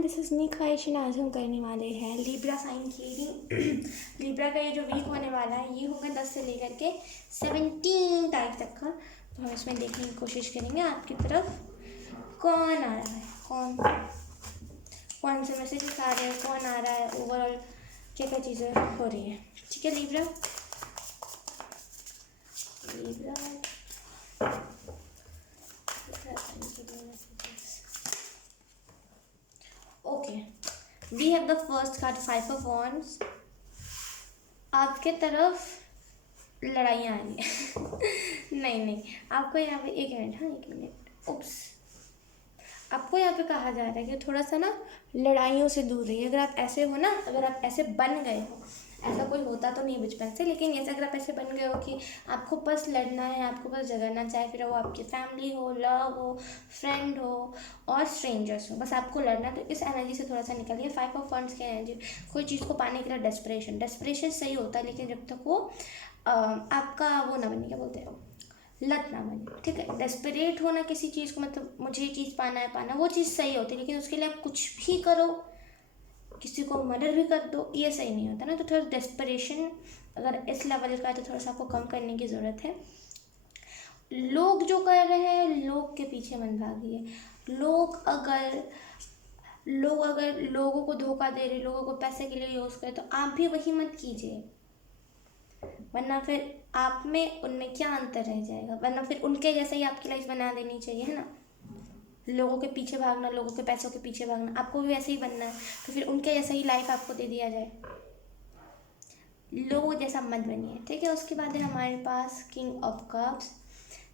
Everyone, this is me ख्वाहिश। आज हम करने वाले हैं लिब्रा साइन की रीडिंग। लिब्रा का ये जो वीक होने वाला है ये होगा 10 से लेकर के 17 तारीख तक का। तो हम इसमें देखने की कोशिश करेंगे आपकी तरफ कौन आ रहा है, कौन से मैसेजेस आ रहे हैं, कौन आ रहा है, ओवरऑल क्या क्या चीज़ें हो रही है। ठीक है Libra, okay, we have the first card 5 of wands. आपके तरफ लड़ाइयाँ आ रही हैं नहीं, आपको यहाँ पे एक मिनट, उप्स, आपको यहाँ पे कहा जा रहा है कि थोड़ा सा ना लड़ाइयों से दूर रहिए। अगर आप ऐसे हो ना, अगर आप ऐसे बन गए हो, ऐसा कोई होता तो नहीं बचपन से, लेकिन ऐसे अगर आप ऐसे बन गए हो कि आपको बस लड़ना है, आपको बस झगड़ना, चाहे फिर वो आपकी फैमिली हो, लव हो, फ्रेंड हो और स्ट्रेंजर्स हो, बस आपको लड़ना, तो इस एनर्जी से थोड़ा सा निकलिए। 5 ऑफ वॉन्ड्स की एनर्जी कोई चीज़ को पाने के लिए डेस्परेशन सही होता है, लेकिन जब तक वो आपका वो ना बने, क्या बोलते हैं, लत ना बने। ठीक है, डेस्परेट होना किसी चीज़ को, मतलब मुझे ये चीज़ पाना, वो चीज़ सही होती है, लेकिन उसके लिए आप कुछ भी करो, किसी को मर्डर भी कर दो, ये सही नहीं होता ना। तो थोड़ा डेस्परेशन अगर इस लेवल का है तो थोड़ा सा आपको कम करने की ज़रूरत है। लोग जो कर रहे हैं, लोग के पीछे मत भागिए। लोग अगर लोगों को धोखा दे रहे, लोगों को पैसे के लिए यूज़ करे, तो आप भी वही मत कीजिए, वरना फिर आप में उनमें क्या अंतर रह जाएगा। वरना फिर उनके जैसे ही आपकी लाइफ बना देनी चाहिए, है ना। लोगों के पीछे भागना, लोगों के पैसों के पीछे भागना, आपको भी वैसे ही बनना है, तो फिर उनके जैसा ही लाइफ आपको दे दिया जाए। लोगों जैसा मत बनिए, ठीक है। उसके बाद है हमारे पास किंग ऑफ कप्स।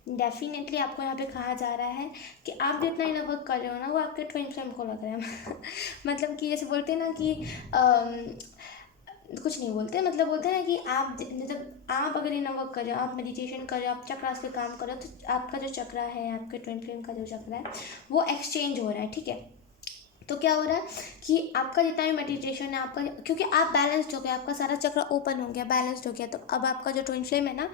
डेफिनेटली आपको यहाँ पे कहा जा रहा है कि आप जितना इनर वर्क कर रहे हो ना, वो आपके ट्विन फ्लेम को लग रहा है मतलब कि जैसे बोलते हैं ना कि कुछ नहीं बोलते, मतलब बोलते हैं ना कि आप अगर इनर वर्क कर रहे हो, आप मेडिटेशन कर रहे हो, आप चक्रास पे काम कर रहे हो, तो आपका जो चक्रा है, आपके ट्विन फ्लेम का जो चक्रा है, वो एक्सचेंज हो रहा है। ठीक है, तो क्या हो रहा है कि आपका जितना भी मेडिटेशन है आपका, क्योंकि आप बैलेंस्ड हो गया, आपका सारा चक्र ओपन हो गया, बैलेंस्ड हो गया, तो अब आपका जो ट्विन फ्लेम है ना,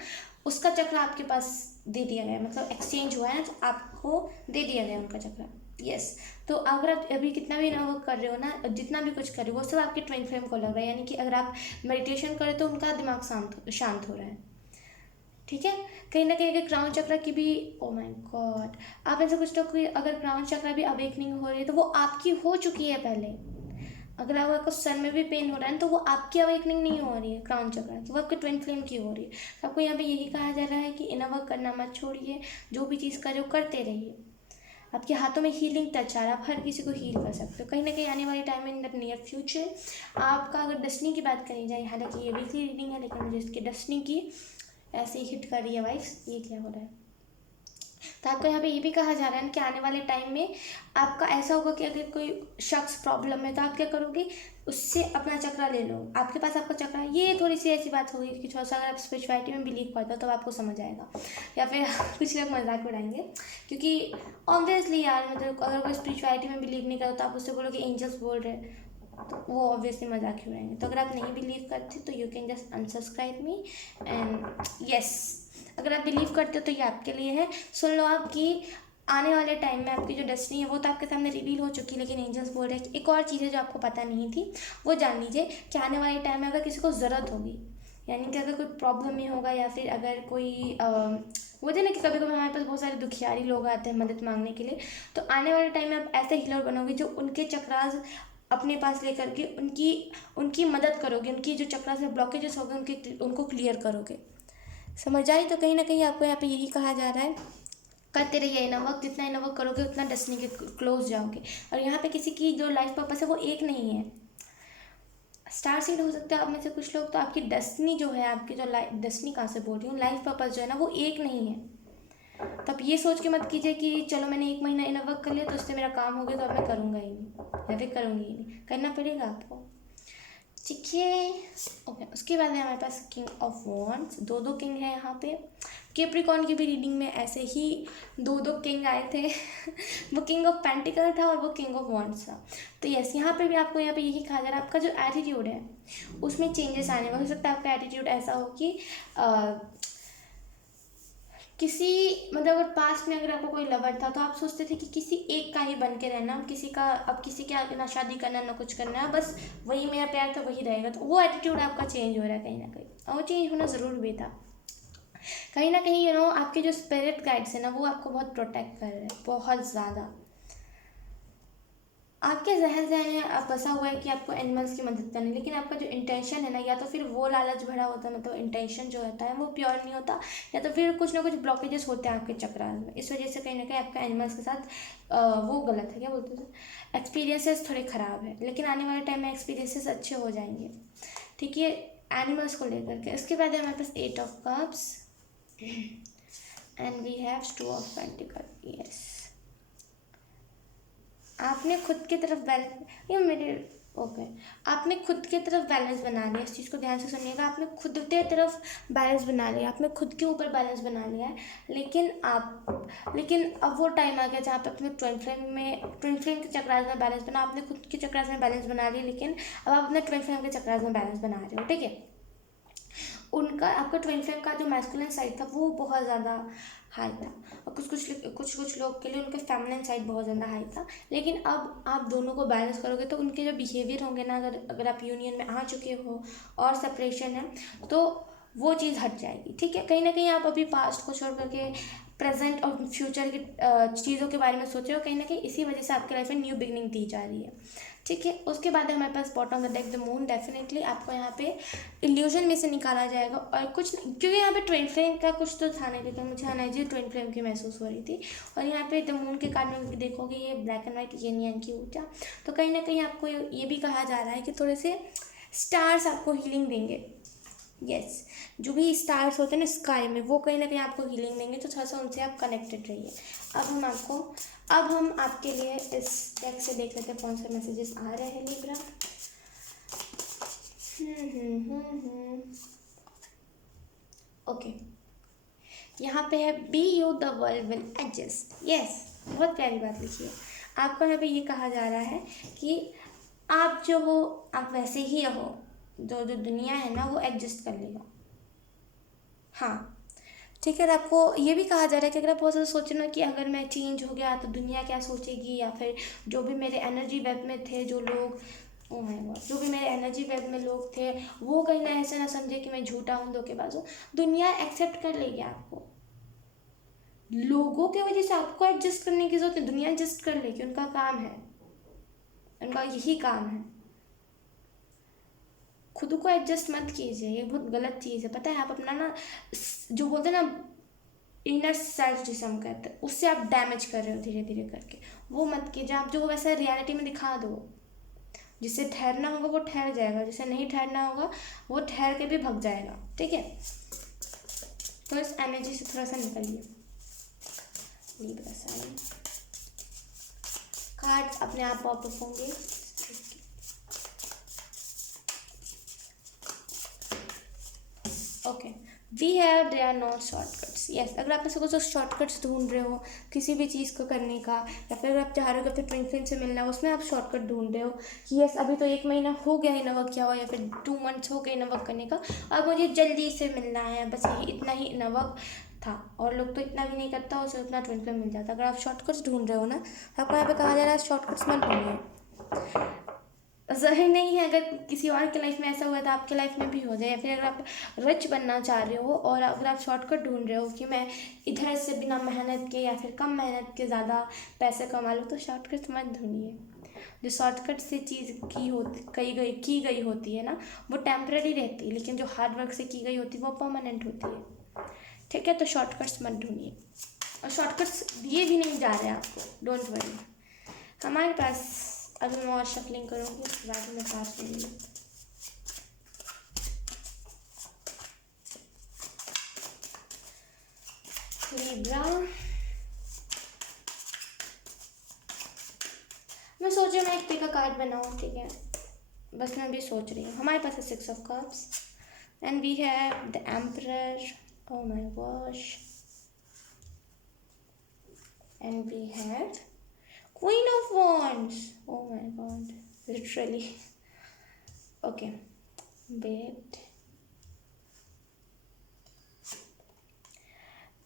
उसका चक्र आपके पास दे दिया गया, मतलब एक्सचेंज हुआ है ना, तो आपको दे दिया गया उनका चक्र। यस, तो अगर आप अभी कितना भी ना वर्क कर रहे हो ना, जितना भी कुछ कर रहे हो, वो सब आपके ट्विन फ्लेम को लग रहा है। यानी कि अगर आप मेडिटेशन करें तो उनका दिमाग शांत हो रहा है। ठीक है, कहीं ना कहीं अगर क्राउन चक्र की भी, ओ माय गॉड, आप ऐसे कुछ तो कोई अगर क्राउन चक्र भी अवेकनिंग हो रही है तो वो आपकी हो चुकी है पहले। अगर आपको सर में भी पेन हो रहा है तो वो आपकी अवेकनिंग नहीं हो रही है क्राउन चक्र की, वो आपके ट्विन फ्लेम की हो रही है। तो आपको यहाँ पे यही कहा जा रहा है कि इनर वर्क करना मत छोड़िए, जो भी चीज़ कर रहे हो करते रहिए। आपके हाथों में हीलिंग टच आ रहा है, आप हर किसी को हील कर सकते हो। कहीं ना कहीं आने वाले टाइम में, इन द नियर फ्यूचर, आपका अगर डेस्टिनी की बात करी जाए, हालांकि ये वीकली रीडिंग है, लेकिन मुझे इसकी डेस्टिनी की ऐसे ही हिट कर रही है वाइफ्स। ये क्या हो रहा है, तो आपको यहाँ पे ये भी कहा जा रहा है कि आने वाले टाइम में आपका ऐसा होगा कि अगर कोई शख्स प्रॉब्लम में, तो आप क्या करोगे, उससे अपना चक्रा ले लो, आपके पास आपका चक्रा है। ये थोड़ी सी ऐसी बात होगी कि थोड़ा सा अगर आप स्पिरिचुअलिटी में बिलीव करते हो तो आपको समझ आएगा, या फिर कुछ लोग मजाक उड़ाएंगे, क्योंकि ऑब्वियसली यार, मतलब अगर कोई स्पिरिचुअलिटी में बिलीव नहीं करो तो आप उससे बोलोगे एंजल्स बोल रहे हैं, तो वो ऑब्वियसली मजाक ही उड़ाएंगे। तो अगर आप नहीं बिलीव करते तो you can just unsubscribe me and yes, अगर आप बिलीव करते हो तो ये आपके लिए है। सुन लो, आपकी आने वाले टाइम में आपकी जो डेस्टिनी है वो तो आपके सामने रिवील हो चुकी है, लेकिन एंजल्स बोल रहे हैं कि एक और चीज़ है जो आपको पता नहीं थी, वो जान लीजिए कि आने वाले टाइम में अगर किसी को ज़रूरत होगी, यानी कि अगर कोई प्रॉब्लम में होगा, या फिर अगर कोई बोलते हैं ना कि कभी कभी हमारे पास बहुत सारे दुखियारी लोग आते हैं मदद मांगने के लिए, तो आने वाले टाइम में आप ऐसे हीलर बनोगे जो उनके चक्रास अपने पास लेकर के उनकी मदद करोगे, उनकी जो चक्रास में ब्लॉकेजेस हो गए उनको क्लियर करोगे। समझ आई? तो कहीं ना कहीं आपको यहाँ पे यही कहा जा रहा है, करते रहिए इनर वर्क, जितना इनर वर्क करोगे उतना डेस्टिनी के क्लोज जाओगे। और यहाँ पे किसी की जो लाइफ पर्पस है वो एक नहीं है, स्टार सीड हो सकते हैं आप में से कुछ लोग, तो आपकी डेस्टिनी जो है, आपकी जो डेस्टिनी कहाँ से बोल रही हूँ, लाइफ पर्पस जो है ना, वो एक नहीं है। तो आप ये सोच के मत कीजिए कि चलो मैंने 1 महीना इनर वर्क कर लिया तो उससे मेरा काम हो गया तो अब मैं करूँगा ही नहीं, या फिर करूँगी ही नहीं, करना पड़ेगा आपको। ठीक है, ओके। उसके बाद है हमारे पास किंग ऑफ वॉन्ड्स। दो किंग है यहाँ पे। कैप्रिकॉर्न की भी रीडिंग में ऐसे ही दो किंग आए थे वो किंग ऑफ पेंटिकल था और वो किंग ऑफ वॉन्ड्स था। तो यस, यहाँ पे भी आपको यहाँ पे यही कहा जा रहा है, आपका जो एटीट्यूड है उसमें चेंजेस आने वाले। हो सकता है आपका एटीट्यूड ऐसा हो कि किसी मतलब अगर पास्ट में अगर आपको कोई लवर था तो आप सोचते थे कि किसी एक का ही बन के रहना, किसी का, अब किसी के आगे ना शादी करना ना कुछ करना, बस वही मेरा प्यार था वही रहेगा। तो वो एटीट्यूड आपका चेंज हो रहा है कहीं ना कहीं, और वो चेंज होना ज़रूर भी था। कहीं ना कहीं आपके जो स्पिरिट गाइड्स है ना वो आपको बहुत प्रोटेक्ट कर रहे हैं, बहुत ज़्यादा। आपके जहन में अब बसा हुआ है कि आपको एनिमल्स की मदद करनी, लेकिन आपका जो इंटेंशन है ना, या तो फिर वो लालच भरा होता है, मतलब इंटेंशन जो होता है वो प्योर नहीं होता, या तो फिर कुछ ना कुछ ब्लॉकेजेस होते हैं आपके चक्रास में। इस वजह से कहीं ना कहीं आपका एनिमल्स के साथ वो गलत है, क्या बोलते हैं, एक्सपीरियंसेस थोड़े ख़राब है। लेकिन आने वाले टाइम में एक्सपीरियंसेस अच्छे हो जाएंगे, ठीक है, एनिमल्स को लेकर के। उसके बाद है हमारे पास 8 of cups and we have 2 of pentacle. Yes, आपने खुद की तरफ बैलेंस, ये मेरे ओके, आपने खुद की तरफ बैलेंस बना लिया। इस चीज़ को ध्यान से सुनिएगा, आपने खुद की तरफ बैलेंस बना लिया, आपने खुद के ऊपर बैलेंस बना लिया है। लेकिन अब वो टाइम आ गया जहाँ पे अपने ट्विन फ्लेम के चक्रास में बैलेंस बना, आपने खुद के चक्रास में बैलेंस बना लिया, लेकिन अब आप अपने ट्विन फ्लेम के चक्रास में बैलेंस बना रहे हो, ठीक है। उनका, आपका ट्विन फ्लेम का जो मैस्कुलिन साइड था वो बहुत ज़्यादा हाई था, और कुछ लोग के लिए उनका फेमिनिन साइड बहुत ज़्यादा हाई था। लेकिन अब आप दोनों को बैलेंस करोगे तो उनके जो बिहेवियर होंगे ना, अगर आप यूनियन में आ चुके हो और सेपरेशन है तो वो चीज़ हट जाएगी, ठीक है। कहीं ना कहीं आप अभी पास्ट को छोड़ करके प्रेजेंट और फ्यूचर की चीज़ों के बारे में सोच रहे हो, कहीं ना कहीं इसी वजह से आपके लाइफ में न्यू बिगनिंग दी जा रही है, ठीक है। उसके बाद है हमारे पास bottom of the deck the moon. Definitely आपको यहाँ पे इल्यूजन में से निकाला जाएगा, और कुछ क्योंकि यहाँ पे ट्विन फ्लेम का कुछ तो था नहीं, लेकिन मुझे एनर्जी ट्विन फ्लेम की महसूस हो रही थी। और यहाँ पे द मून के कार्ड में भी देखोगे ये ब्लैक एंड वाइट येन यांग की ऊर्जा। तो कहीं ना कहीं आपको ये भी कहा जा रहा है कि थोड़े से स्टार्स आपको हीलिंग देंगे। यस, जो भी स्टार्स होते हैं ना स्काई में, वो कहीं ना कहीं आपको हीलिंग देंगे, तो थोड़ा सा उनसे आप कनेक्टेड रहिए। अब हम आपके लिए इस डेक से देख लेते हैं कौन से मैसेजेस आ रहे हैं लिब्रा। ओके, यहाँ पे है be you the world will adjust. Yes, बहुत प्यारी बात लिखी है। आपको यहाँ पे ये कहा जा रहा है कि आप जो हो आप वैसे ही रहो, जो दुनिया है ना वो एडजस्ट कर लेगा। हाँ, ठीक है। आपको ये भी कहा जा रहा है कि अगर आप बहुत ज़्यादा सोचो ना कि अगर मैं चेंज हो गया तो दुनिया क्या सोचेगी, या फिर जो भी मेरे एनर्जी वेब में थे जो लोग, ओह माय गॉड, जो भी मेरे एनर्जी वेब में लोग थे वो कहीं ना ऐसे ना समझे कि मैं झूठा हूँ, धोखेबाज हूँ। दुनिया एक्सेप्ट कर लेगी आपको, लोगों के वजह से आपको एडजस्ट करने की जरूरत है, दुनिया एडजस्ट कर लेगी, उनका काम है, उनका यही काम है। खुद को एडजस्ट मत कीजिए, ये बहुत गलत चीज़ है, पता है। आप अपना ना जो बोलते हैं ना इनर सेल्फ जिसे हम कहते हैं, उससे आप डैमेज कर रहे हो धीरे धीरे करके, वो मत कीजिए। आप जो वैसा रियलिटी में दिखा दो, जिससे ठहरना होगा वो ठहर जाएगा, जिसे नहीं ठहरना होगा वो ठहर के भी भग जाएगा, ठीक है। तो इस एनर्जी से थोड़ा सा निकलिए। लिब्रा साइन कार्ड्स अपने आप पॉप अप होंगे। Okay, we have they are not shortcuts. Yes, अगर आप में से कुछ शॉर्टकट्स ढूंढ रहे हो किसी भी चीज़ को करने का, या फिर आप चाह रहे हो कि अपने ट्विन फ्लेम से मिलना है, उसमें आप शॉर्टकट ढूंढ रहे हो कि यस अभी तो 1 महीना हो गया है नवर्क किया हो, या फिर 2 मंथ्स हो गए नवर्क करने का, और मुझे जल्दी से मिलना है, बस यही इतना ही नवर्क था। और लोग तो इतना भी नहीं करता, उसे उतना ट्विन फ्लेम मिल जाता। अगर आप शॉर्टकट्स ढूंढ रहे हो ना, आपको यहाँ पे कहा जा रहा है शॉर्टकट्स मत ढूंढिए। ज़रूरी नहीं है अगर किसी और के लाइफ में ऐसा हुआ तो आपके लाइफ में भी हो जाए, या फिर अगर आप रिच बनना चाह रहे हो और अगर आप शॉर्टकट ढूंढ रहे हो कि मैं इधर से बिना मेहनत के या फिर कम मेहनत के ज़्यादा पैसे कमा लूँ, तो शॉर्टकट मत ढूंढिए। जो शॉर्टकट से चीज़ की गई होती है ना वो टेम्पररी रहती है, लेकिन जो हार्ड वर्क से की गई होती है वो परमानेंट होती है, ठीक है। तो शॉर्टकट्स मत ढूंढिए, और शॉर्टकट्स दिए भी नहीं जा रहे हैं आपको, डोंट वरी। हमारे पास अभी मैं और शफलिंग करूँगी, उसके बाद मैं पास लूँगी। लिब्रा, मैं सोच रही हूँ मैं एक पे का कार्ड बनाऊँ, ठीक है, बस मैं अभी सोच रही हूँ। हमारे पास है 6 of cups and we have the emperor, oh my gosh, and we have queen of wands, oh my God, literally. Okay, wait,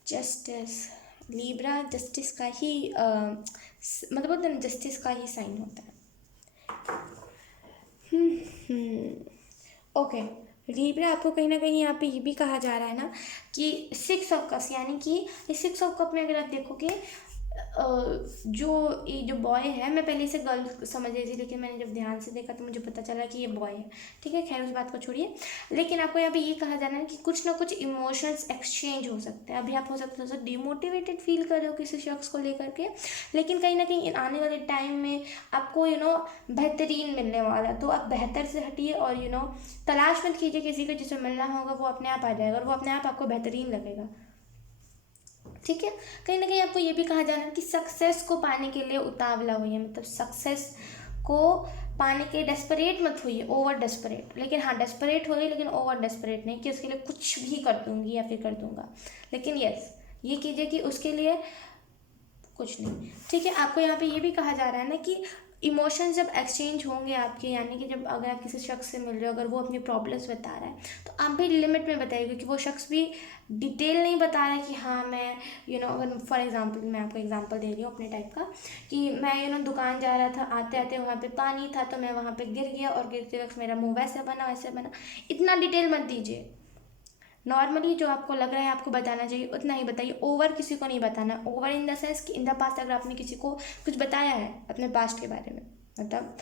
justice, Libra justice का ही मतलब होता है ना, जस्टिस का ही साइन होता है। ओके, लिब्रा आपको कहीं ना कहीं यहाँ पे ये भी कहा जा रहा है ना कि 6 ऑफ कप्स, यानी कि इस 6 ऑफ कप में अगर आप देखोगे जो ये जो बॉय है, मैं पहले इसे गर्ल समझ रही थी, लेकिन मैंने जब ध्यान से देखा तो मुझे पता चला कि ये बॉय है। ठीक है, खैर उस बात को छोड़िए। लेकिन आपको यहाँ पे ये कहा जा रहा है कि कुछ ना कुछ इमोशंस एक्सचेंज हो सकते हैं। अभी आप हो सकता है डिमोटिवेटेड फील कर रहे हो किसी शख्स को लेकर के, लेकिन कहीं ना कहीं आने वाले टाइम में आपको बेहतरीन मिलने वाला है। तो आप बेहतर से हटिए और तलाश मत कीजिए किसी को जिससे मिलना होगा, वो अपने आप आ जाएगा और वो अपने आप आपको बेहतरीन लगेगा। ठीक है, कहीं ना कहीं आपको ये भी कहा जाना है कि सक्सेस को पाने के लिए उतावला होइए, मतलब सक्सेस को पाने के डेस्परेट मत होइए, ओवर डेस्परेट। लेकिन हाँ, डेस्परेट होइए लेकिन ओवर डेस्परेट नहीं कि उसके लिए कुछ भी कर दूंगी या फिर कर दूंगा। लेकिन यस, ये कीजिए कि उसके लिए कुछ नहीं। ठीक है, आपको यहाँ पे ये भी कहा जा रहा है ना कि इमोशंस जब एक्सचेंज होंगे आपके, यानी कि जब अगर आप किसी शख्स से मिल रहे हो, अगर वो अपनी प्रॉब्लम्स बता रहा है तो आप भी लिमिट में बताइए, क्योंकि वो शख्स भी डिटेल नहीं बता रहा है कि हाँ मैं अगर फॉर एग्जांपल मैं आपको एग्जांपल दे रही हूँ अपने टाइप का, कि मैं दुकान जा रहा था, आते आते वहाँ पे पानी था तो मैं वहाँ पे गिर गया और गिरते वक्त मेरा मुँह वैसे बना वैसे बना। इतना डिटेल मत दीजिए, नॉर्मली जो आपको लग रहा है आपको बताना चाहिए उतना ही बताइए। ओवर किसी को नहीं बताना। ओवर इन द सेंस कि इन द पास्ट अगर आपने किसी को कुछ बताया है अपने पास्ट के बारे में, मतलब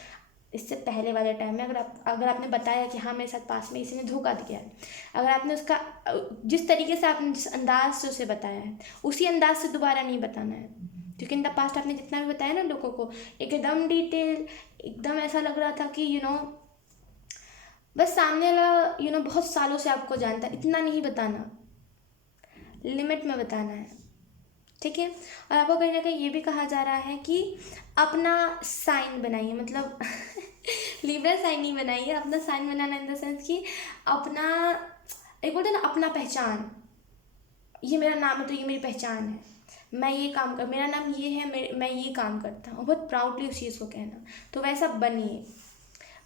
इससे पहले वाले टाइम में अगर आपने बताया कि हाँ मेरे साथ पास में किसी ने धोखा दिया है, अगर आपने उसका जिस तरीके से आपने जिस अंदाज से उसे बताया है उसी अंदाज से दोबारा नहीं बताना है, क्योंकि इन द पास्ट आपने जितना भी बताया ना लोगों को, एकदम डिटेल, एकदम ऐसा लग रहा था कि बस सामने वाला बहुत सालों से आपको जानता है। इतना नहीं बताना, लिमिट में बताना है। ठीक है, और आपको कहीं ना कहीं ये भी कहा जा रहा है कि अपना साइन बनाइए, मतलब लिब्रा साइन नहीं बनाइए, अपना साइन बनाना इन द सेंस कि अपना, एक बोलते हैं ना अपना पहचान, ये मेरा नाम है तो ये मेरी पहचान है, मैं ये काम कर, मेरा नाम ये है, मैं ये काम करता हूँ, बहुत प्राउडली उस चीज़ को कहना। तो वैसा बनिए,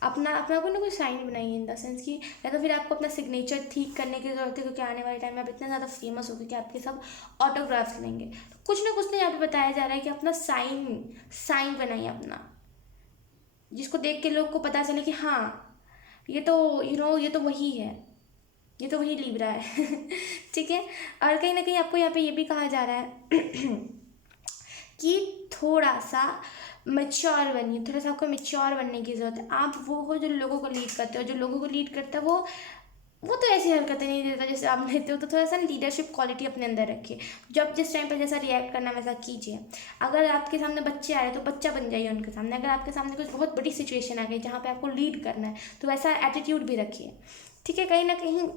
अपना अपना कोई ना कोई साइन बनाइए इन द सेंस कि, या तो फिर आपको अपना सिग्नेचर ठीक करने की ज़रूरत है, क्योंकि आने वाले टाइम में आप इतना ज़्यादा फेमस हो कि आपके सब ऑटोग्राफ्स लेंगे। तो कुछ ना कुछ तो यहाँ पे बताया जा रहा है कि अपना साइन बनाइए अपना, जिसको देख के लोग को पता चले कि हाँ ये तो ये तो वही है, ये तो वही लिब्रा है। ठीक है, और कहीं ना कहीं आपको यहाँ पे ये भी कहा जा रहा है कि थोड़ा सा मैच्योर बनिए, थोड़ा सा आपको मैच्योर बनने की ज़रूरत है। आप वो हो जो लोगों को लीड करते हो, जो लोगों को लीड करता है वो तो ऐसी हरकतें नहीं देता जैसे आप लेते हो। तो थोड़ा सा लीडरशिप क्वालिटी अपने अंदर रखिए, जब जिस टाइम पर जैसा रिएक्ट करना वैसा कीजिए। अगर आपके सामने बच्चे आ रहे तो बच्चा बन जाइए उनके सामने। अगर आपके सामने कुछ बहुत बड़ी सिचुएशन आ गई जहाँ पे आपको लीड करना है तो वैसा एटीट्यूड भी रखिए। ठीक है, कहीं ना कहीं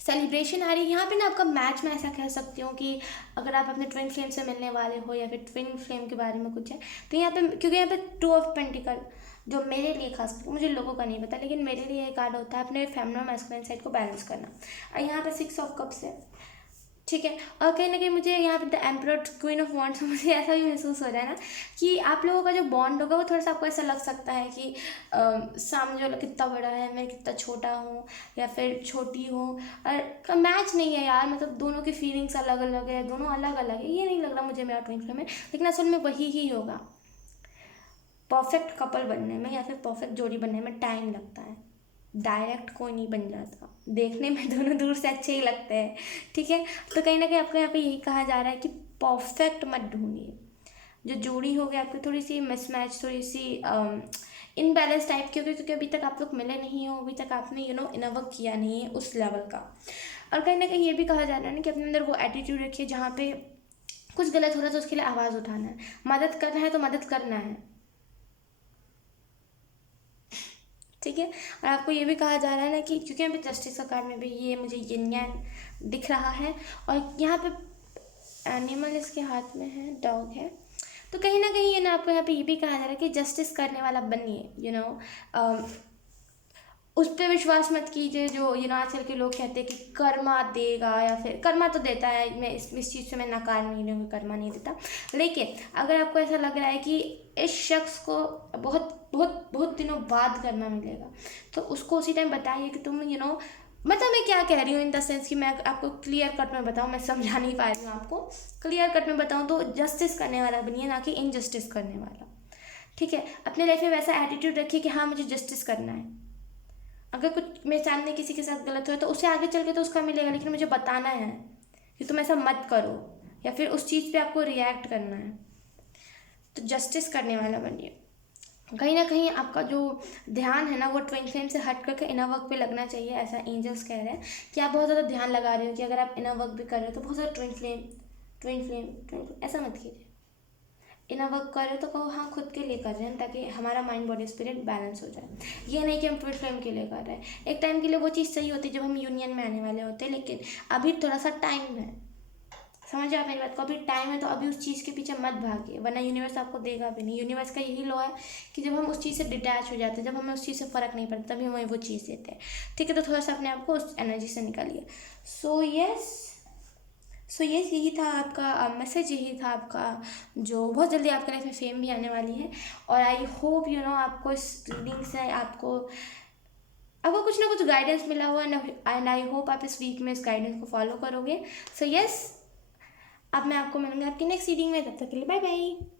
सेलिब्रेशन आ रही है यहाँ पे ना, आपका मैच मैं ऐसा कह सकती हूँ कि अगर आप अपने ट्विन फ्लेम से मिलने वाले हो या फिर ट्विन फ्लेम के बारे में कुछ है तो यहाँ पे, क्योंकि यहाँ पे 2 ऑफ पेंटिकल जो मेरे लिए खास, मुझे लोगों का नहीं पता, लेकिन मेरे लिए कार्ड होता है अपने फेमिनिन और मैस्कुलिन साइड को बैलेंस करना। और यहाँ पे 6 ऑफ कप्स है। ठीक है, और कहीं ना कहीं मुझे यहाँ पे the emperor queen of wands मुझे ऐसा भी महसूस हो रहा है ना कि आप लोगों का जो बॉन्ड होगा वो थोड़ा सा आपको ऐसा लग सकता है कि सामने वाला कितना बड़ा है, मैं कितना छोटा हूँ या फिर छोटी हूँ, और मैच नहीं है यार, मतलब दोनों की फीलिंग्स अलग अलग है, दोनों अलग अलग है। ये नहीं लग रहा मुझे मेरा ट्विन फ्लेम है, लेकिन असल में वही ही होगा। परफेक्ट कपल बनने में या फिर परफेक्ट जोड़ी बनने में टाइम लगता है, डायरेक्ट कोई नहीं बन जाता। देखने में दोनों दूर से अच्छे ही लगते हैं। ठीक है, तो कहीं ना कहीं आपको यहाँ पे यही कहा जा रहा है कि परफेक्ट मत ढूंढिए। जो जोड़ी हो गई आपकी थोड़ी सी मिसमैच, थोड़ी सी इनबैलेंस टाइप की होगी, क्योंकि अभी तक आप लोग मिले नहीं हो, अभी तक आपने इनवर्क किया नहीं है उस लेवल का। और कहीं ना कहीं ये भी कहा जा रहा है ना कि अपने अंदर वो एटीट्यूड रखिए जहाँ पे कुछ गलत हो रहा है तो उसके लिए आवाज़ उठाना है, मदद करना है तो मदद करना है। ठीक है, और आपको ये भी कहा जा रहा है ना कि क्योंकि यहाँ पे जस्टिस का कार्ड में भी ये मुझे यिन यांग दिख रहा है, और यहाँ पे एनिमल इसके हाथ में है, डॉग है। तो कहीं ना कहीं आपको यहाँ पे ये भी कहा जा रहा है कि जस्टिस करने वाला बनिए। उस पर विश्वास मत कीजिए जो आजकल के लोग कहते हैं कि कर्मा देगा, या फिर कर्मा तो देता है, मैं इस चीज़ से मैं नकार नहीं रही हूँ, कर्मा नहीं देता। लेकिन अगर आपको ऐसा लग रहा है कि इस शख्स को बहुत बहुत बहुत दिनों बाद करना मिलेगा तो उसको उसी टाइम बताइए कि तुम मतलब मैं क्या कह रही हूँ इन द सेंस कि मैं आपको क्लियर कट में बताऊँ, मैं समझा नहीं पा रही हूँ आपको, क्लियर कट में बताऊँ तो जस्टिस करने वाला बनिए, ना कि इनजस्टिस करने वाला। ठीक है, अपने लाइफ में वैसा एटीट्यूड रखिए कि हाँ मुझे जस्टिस करना है। अगर कुछ मेरे सामने किसी के साथ गलत हो तो उसे आगे चल के तो उसका मिलेगा, लेकिन मुझे बताना है कि तुम ऐसा मत करो, या फिर उस चीज़ पे आपको रिएक्ट करना है। तो जस्टिस करने वाला बनिए। कहीं ना कहीं आपका जो ध्यान है ना वो ट्विन फ्लेम से हट करके इनर वर्क पे लगना चाहिए। ऐसा एंजल्स कह रहे हैं कि आप बहुत ज़्यादा ध्यान लगा रहे हो कि अगर आप इनर वर्क भी कर रहे हो तो बहुत ज़्यादा ट्विन फ्लेम ऐसा मत कीजिए। इनर वर्क कर रहे हो तो कहो हाँ खुद के लिए कर रहे हैं, ताकि हमारा माइंड बॉडी स्पिरिट बैलेंस हो जाए। ये नहीं कि हम ट्विन फ्लेम के लिए कर रहे हैं। एक टाइम के लिए वो चीज़ सही होती है जब हम यूनियन में आने वाले होते हैं, लेकिन अभी थोड़ा सा टाइम है। समझ आप मेरी बात को, अभी टाइम है तो अभी उस चीज़ के पीछे मत भागिए, वरना यूनिवर्स आपको देगा भी नहीं। यूनिवर्स का यही लॉ है कि जब हम उस चीज़ से डिटैच हो जाते हैं, जब हमें उस चीज़ से फ़र्क नहीं पड़ता, तभी हमें वो चीज़ देते हैं। ठीक है, तो थोड़ा सा अपने आप को उस एनर्जी से निकालिए। सो यस यही था आपका मैसेज, यही था आपका, जो बहुत जल्दी आपके लाइफ में फेम भी आने वाली है। और आई होप आपको इस रीडिंग से आपको कुछ ना कुछ गाइडेंस मिला हुआ, एंड आई होप आप इस वीक में इस गाइडेंस को फॉलो करोगे। सो यस, अब मैं आपको मिलूंगी आपकी नेक्स्ट रीडिंग में, तब तक के लिए बाय बाय।